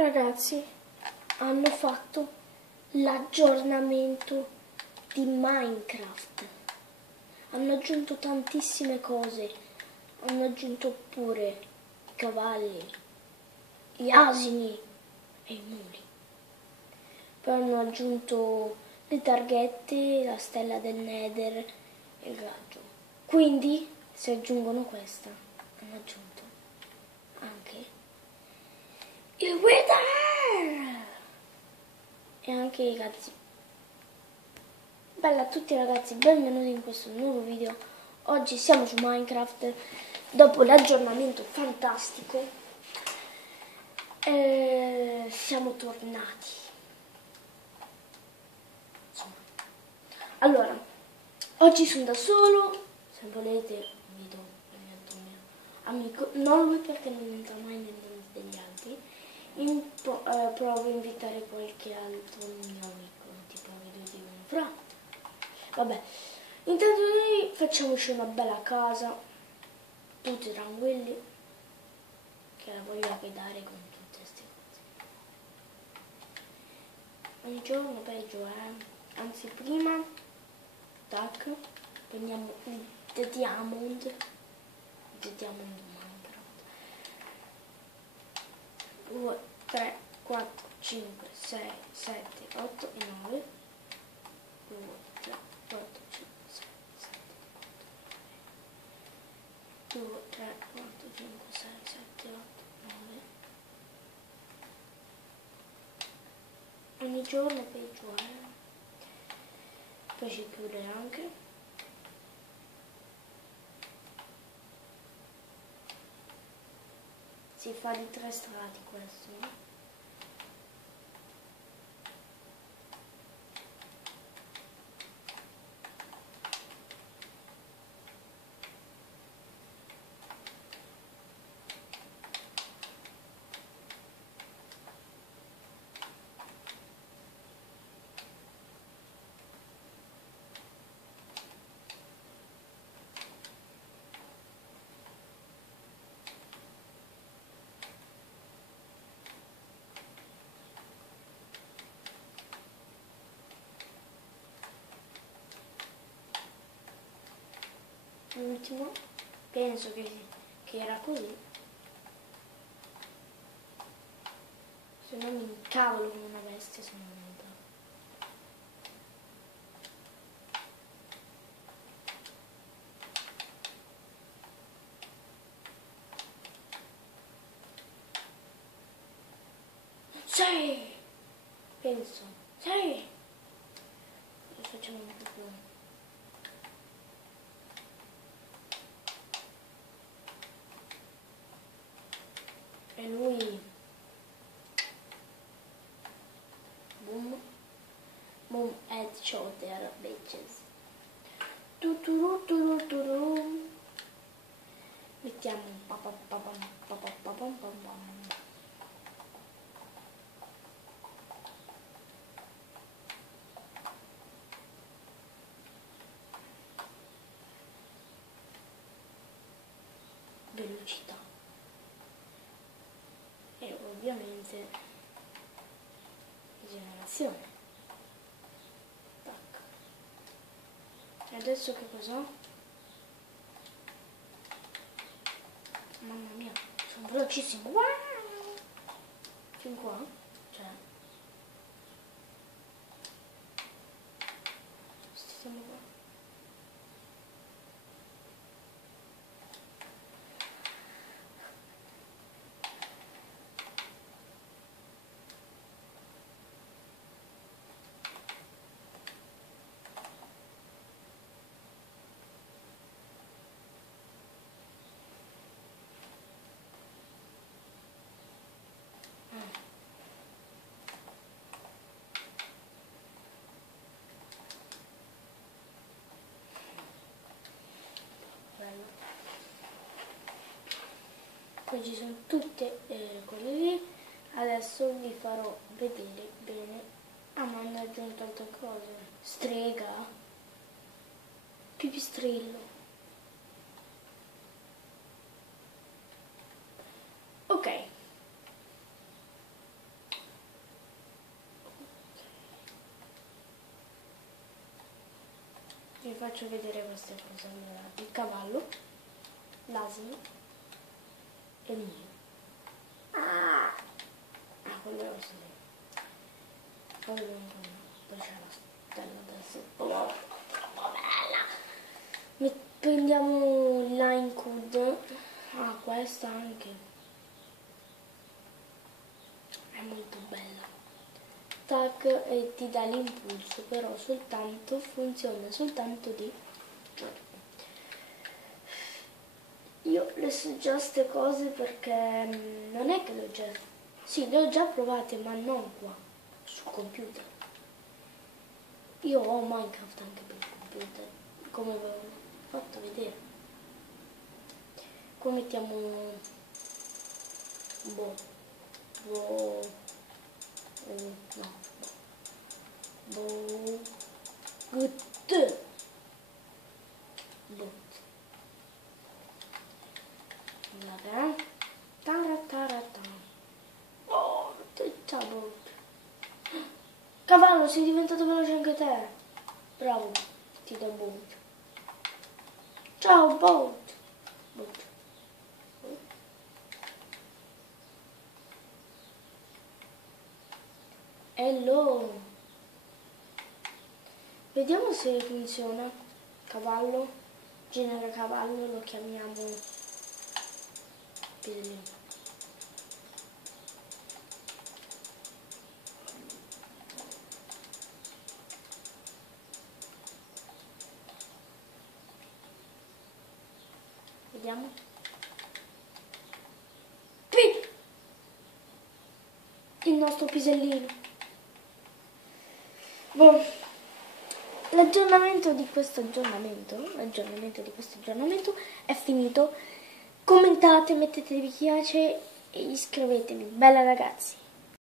Ragazzi, hanno fatto l'aggiornamento di Minecraft. Hanno aggiunto tantissime cose. Hanno aggiunto pure i cavalli, gli asini e i muli. Poi hanno aggiunto le targhette, la stella del Nether e il raggio. Quindi, se aggiungono questa, hanno aggiunto anche il Wither e anche i gazzi. Bella a tutti ragazzi, benvenuti in questo nuovo video. Oggi siamo su Minecraft dopo l'aggiornamento fantastico. Siamo tornati. Insomma. Allora, oggi sono da solo. Se volete invito il mio amico, non lui perché non entra mai nel mondo degli altri. Provo a invitare qualche altro mio amico, tipo video di un fra. Vabbè, intanto noi facciamoci una bella casa, tutti tranquilli, che la voglio guidare con tutte queste cose. Ogni giorno peggio, anzi prima, tac, prendiamo The Diamond Minecraft. 2, 3, 4, 5, 6, 7, 8 e 9. 2, 3, 4, 5, 6, 7, 8, 2, 3, 4, 5, 6, 7, 8, 9. Ogni giorno peggio, Poi si chiude anche. Si fa di 3 strati questo, no? L'ultimo, penso che era così, se no mi incavolo come una bestia se non venuta. Sì! Penso, sì! Lo facciamo un po' più. E lui boom headshot there bitches. Mettiamo un velocità e ovviamente generazione. Tac. E adesso che cos'ho? Mamma mia, sono velocissimo. Wow! Fin qua? Cioè, stiamo qua. Poi ci sono tutte quelle lì. Adesso vi farò vedere bene. Ah, ma hanno aggiunto altre cose. Strega, pipistrello. Ok, faccio vedere queste cose. Allora, il cavallo, l'asino e il mio. Ah, quello è lo stesso. Poi dove c'è la stella adesso? Oh, troppo bella! Prendiamo il line code. Ah, questa anche. È molto bella. Tac, e ti dà l'impulso, però funziona soltanto di giorno. Io le so già queste cose perché non è che le ho già... Sì, le ho già provate, ma non qua, sul computer. Io ho Minecraft anche per il computer, come vi ho fatto vedere. Qua mettiamo... Oh, ciao Bolt. Cavallo, sei diventato veloce anche te. Bravo, ti do Bolt. Ciao Bolt. Bolt. Hello. Vediamo se funziona. Cavallo. Genere cavallo, lo chiamiamo pisellino. Vediamo. Il nostro pisellino. Boh. L'aggiornamento di questo aggiornamento è finito. Commentate, mettete mi piace e iscrivetevi. Bella ragazzi.